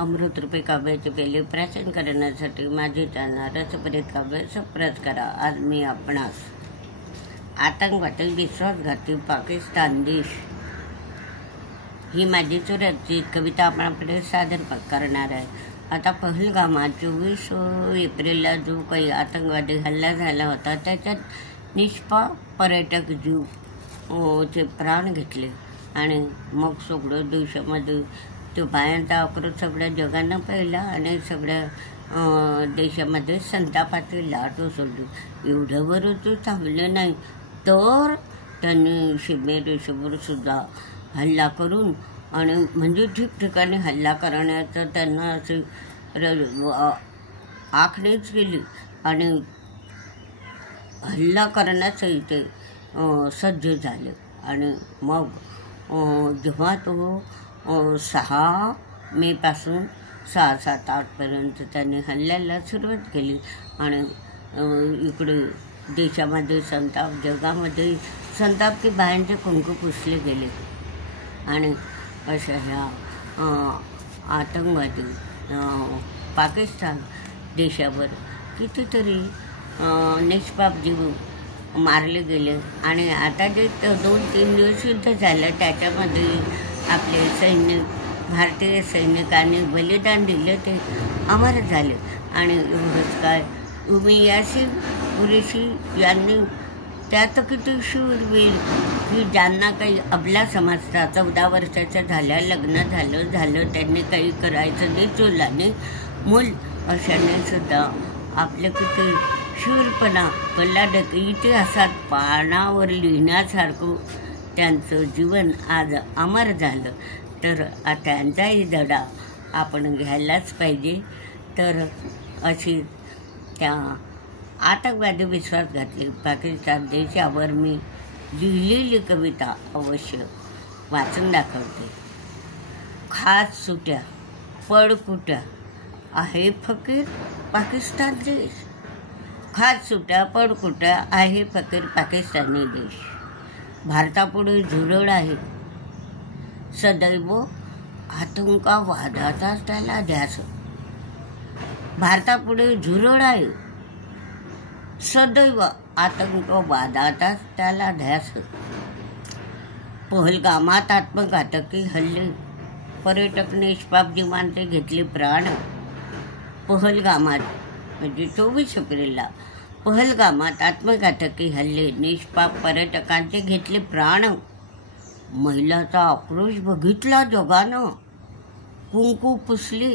अमृतरूपी काव्याचे पेले प्राचीन करण्यासाठी माझे त्यांना रसभरीत काव्य सप्रत करा। आज मी आपणास आतंकवादी विश्वासघाती पाकिस्तान देश ही माझी सुरक्षित कविता आपणाकडे सादर करणार आहे। आता पहलगामात 24 एप्रिलला जो काही आतंकवादी हल्ला झाला होता त्याच्यात निष्पाप पर्यटक जीव चे प्राण घेतले आणि मग सगळं देशामध्ये तो भयांचा आक्रोश सगळ्या जगानं पाहिला आणि सगळ्या देशामध्ये संतापाची लाट उसळली। एवढ्यावरच थांबले नाही तर त्यांनी सीमेरेषेवर सुद्धा हल्ला करून आणि म्हणजे ठिकठिकाणी हल्ला करण्याचं त्यांना असे आखणीच केली आणि हल्ला करण्यासही ते सज्ज झाले। आणि मग जेव्हा तो 6 मे पासून 6, 7, 8 पर्यंत त्यांनी हल्ल्याला सुरुवात केली आणि इकडे देशामध्ये संताप, जगामध्ये संताप की बायांचे कुंकू पुसले गेले आणि अशा ह्या आतंकवादी पाकिस्तान देशावर कितीतरी निष्पाप जीव मारले गेले। आणि आता जे 2-3 दिवस युद्ध झालं त्याच्यामध्ये आपले सैनिक, भारतीय सैनिकांनी बलिदान दिले, ते अमर झाले। आणि एवढंच काय, उमी यासिन कुरेशी यांनी त्यात किती शूरवीर की ज्यांना काही अबला समजता, 14 वर्षाच्या झाल्या, लग्न झालं त्यांनी काही करायचं नाही, चुलाने मूल अशाने सुद्धा आपलं किती शूरपणा पल्लाडकी इतिहासात पानावर लिहिण्यासारखं त्यांचं जीवन आज अमर झालं। तर त्यांचाही धडा आपण घ्यायलाच पाहिजे। तर अशी त्या आतंकवादी विश्वासघातली पाकिस्तान देशावर मी लिहिलेली कविता अवश्य वाचून दाखवते। खास सुट्या पडकुट्या आहे फकीर पाकिस्तान देश, खास सुट्या पडकुट्या आहे फकीर पाकिस्तानी देश। भारतापुढे झुरळ आहे सदैव आतंकवादाचाच त्याला ध्यास, भारतापुढे झुरळ आहे सदैव आतंकवादाचाच त्याला ध्यास। पहलगामात आत्मघातकी हल्ले, पर्यटक निष्पाप जीवांचे घेतले प्राण। पहलगामात म्हणजे 24 एप्रिलला पहलगामात आत्मघातकी हल्ले, निष्पाप पर्यटकांचे घेतले प्राण। महिलाचा आक्रोश बघितला जगानं, कुंकू पुसली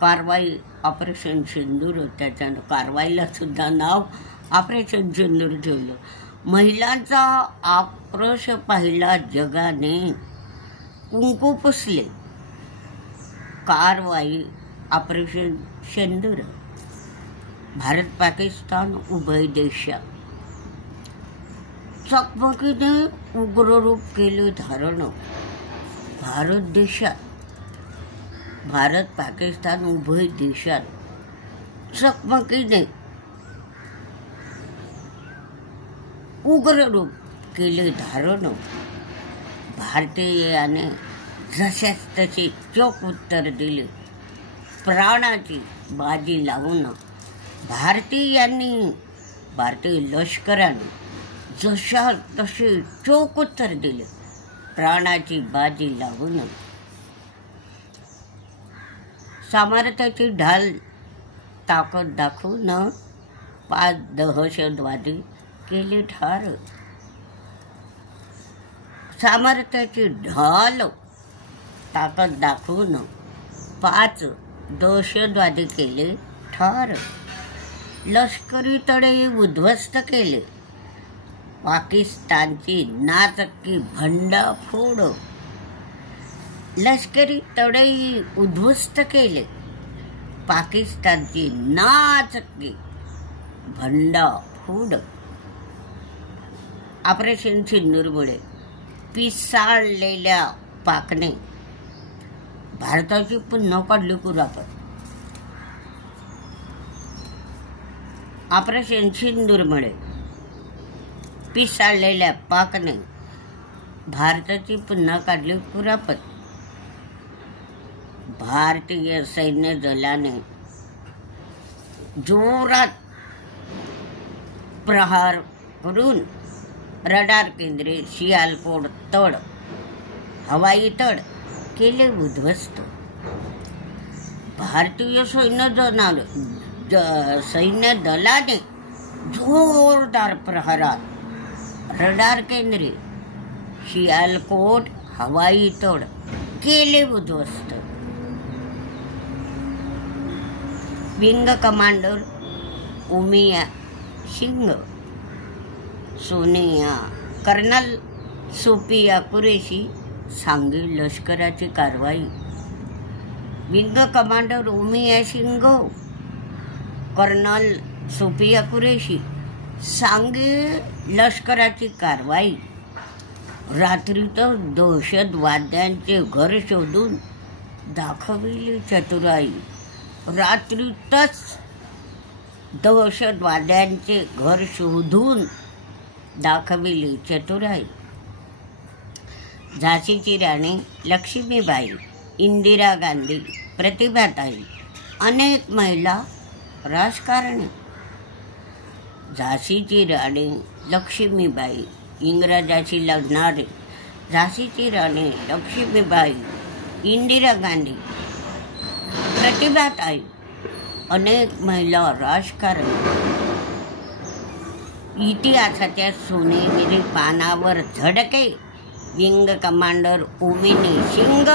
कारवाई ऑपरेशन सिंदूर, त्याच्या कारवाईला सुद्धा नाव ऑपरेशन सिंदूर ठेवलं। महिलांचा आक्रोश पाहिला जगाने, कुंकू पुसले कारवाई ऑपरेशन सिंदूर। भारत पाकिस्तान उभय देशात चकमकीने उग्ररूप केले धारण। भारत देशात, भारत पाकिस्तान उभय देशात चकमकीने उग्ररूप केले धारण। भारतीयाने जशाच तसे चोख उत्तर दिले, प्राणाची बाजी लावून भारतीय लष्कराने जशा तसे चोख उत्तर दिले, प्राणाची बाजी लावून सामर्थ्याची ढाल ताकद दाखवून 5 दहशतवादी केले ठार। सामर्थ्याची ढाल ताकद दाखवून 5 दहशतवादी केले ठार। लष्करी तळे उद्ध्वस्त केले, पाकिस्तानची नाचक्की भंडाफोड। लष्करी तळे उद्ध्वस्त केले, पाकिस्तानची नाचक्की भंडाफोड। ऑपरेशन सिंदूरमुळे पिसाळलेल्या पाकने भारताची पुन्हा काढली कुरापत। ऑपरेशन सिंदूरमुळे पिसाळलेल्या पाकने भारताची पुन्हा काढली कुरापत। भारतीय सैन्य दलाने जोरात प्रहार करून रडार केंद्रे, सियालकोट तळ, हवाई तळ केले उद्ध्वस्त. भारतीय सैन्य दलाने जोरदार प्रहारात रडार केंद्रे, सियालकोट, हवाई तळ केले उद्ध्वस्त. Wing commander Umiya Singh Sonia, colonel Sofiya Qureshi सांगील लष्कराची कारवाई. Wing commander Umiya Singh, colonel Sofiya Qureshi सांगील लष्कराची कारवाई. रात्रीतच दहशतवाद्यांचे घर शोधून दाखविली चतुराई. रात्रीतच दहशतवाद्यांचे घर शोधून दाखविली चतुराई. झाशीची राणी लक्ष्मीबाई, इंदिरा गांधी, प्रतिभाताई, अनेक महिला राजकारणी. झाशीची राणी लक्ष्मीबाई, इंग्रजांशी लढणारे झाशीची राणी लक्ष्मीबाई, इंदिरा गांधी, प्रतिभाताई, अनेक महिला राजकारणी. इतिहासाच्या सोनेरी पानावर झडके wing commander Umini Singh,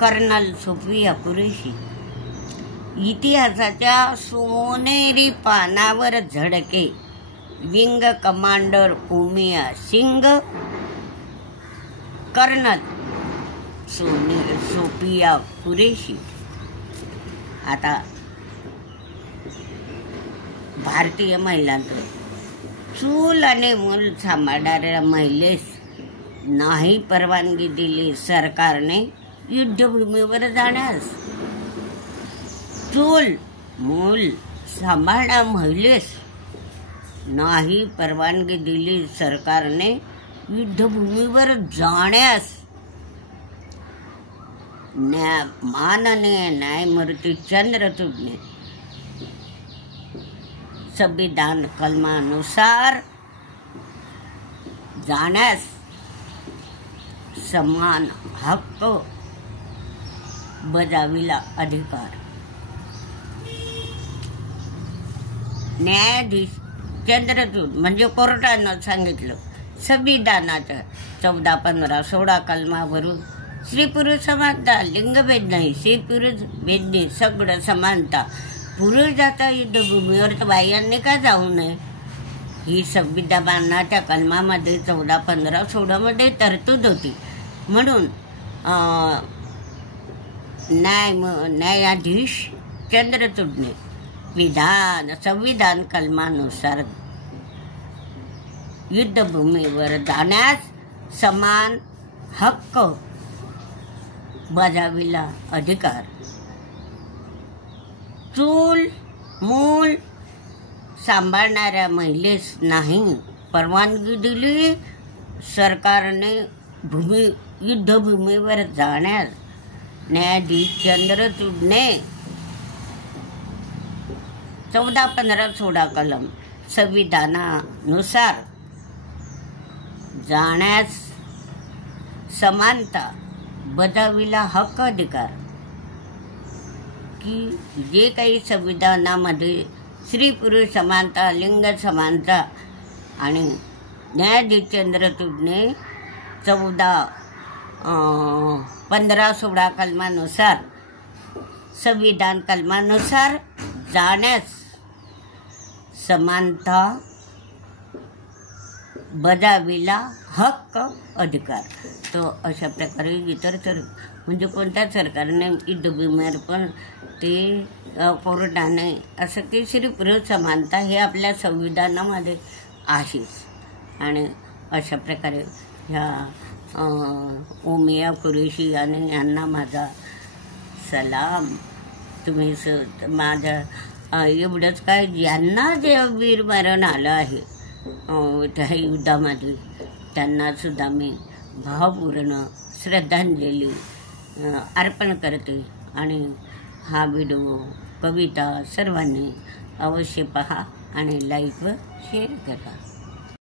colonel Sofiya Qureshi. इतिहासाच्या सोनेरी पानावर झडके wing commander Umiya Singh, colonel Sofiya Qureshi. आता भारतीय महिलांचं चूल आणि मूल सांभाळणाऱ्या महिलेस नाही परवानगी दिली सरकारने युद्धभूमीवर जाण्यास. चूल मूल सांभाळणाऱ्या महिलेस नाही परवानगी दिली सरकारने युद्धभूमीवर जाण्यास. माननीय न्यायमूर्ती चंद्रचूडने संविधान कलमानुसार जाण्यास समान हक्क बजाविला अधिकार. न्यायाधीश चंद्रचूड म्हणजे कोर्टानं सांगितलं संविधानाच्या 14, 15, 16 कलमावरून स्त्री पुरुष समानता, लिंगभेद नाही, स्त्री पुरुष भेद नाही, सगळं समानता. पुरुष जाता युद्धभूमीवर तर बायांनी का जाऊ नये ही संविधानाच्या कलमामध्ये 14, 15, 16 मध्ये तरतूद होती. म्हणून न्यायाधीश चंद्रचूडने संविधान कलमानुसार युद्धभूमीवर जाण्यास समान हक्क बजाविला अधिकार. चूल मूल सांभाळणाऱ्या महिलेस नाही परवानगी दिली सरकारने युद्धभूमीवर जाण्यास. न्यायाधीश चंद्रचूडने 14, 15, 16 कलम संविधानानुसार जाण्यास समानता बजाविला हक्क अधिकार. की जे काही संविधानामध्ये स्त्री पुरुष समानता, लिंग समानता आणि न्यायाधीश चंद्रचूडने 14, 15, 16 कलमानुसार संविधान कलमानुसार जाण्यास समानता बजाविला हक्क अधिकार. तो अशा प्रकारे इतर म्हणजे कोणत्या सरकारने युद्धभूमीवर पण ते कोर्टाने असं की स्त्री पुरुष समानता हे आपल्या संविधानामध्ये आहेच. आणि अशा प्रकारे ह्या उमिया कुरेशी आणि यांना माझा सलाम. तुम्ही माझ्या एवढंच काय ज्यांना जे वीरमरण आलं आहे त्या युद्धामध्ये त्यांना सुद्धा मी भावपूर्ण श्रद्धांजली अर्पण करते आणि हा व्हिडिओ कविता सर्वांनी अवश्य पहा आणि लाईक व शेअर करा.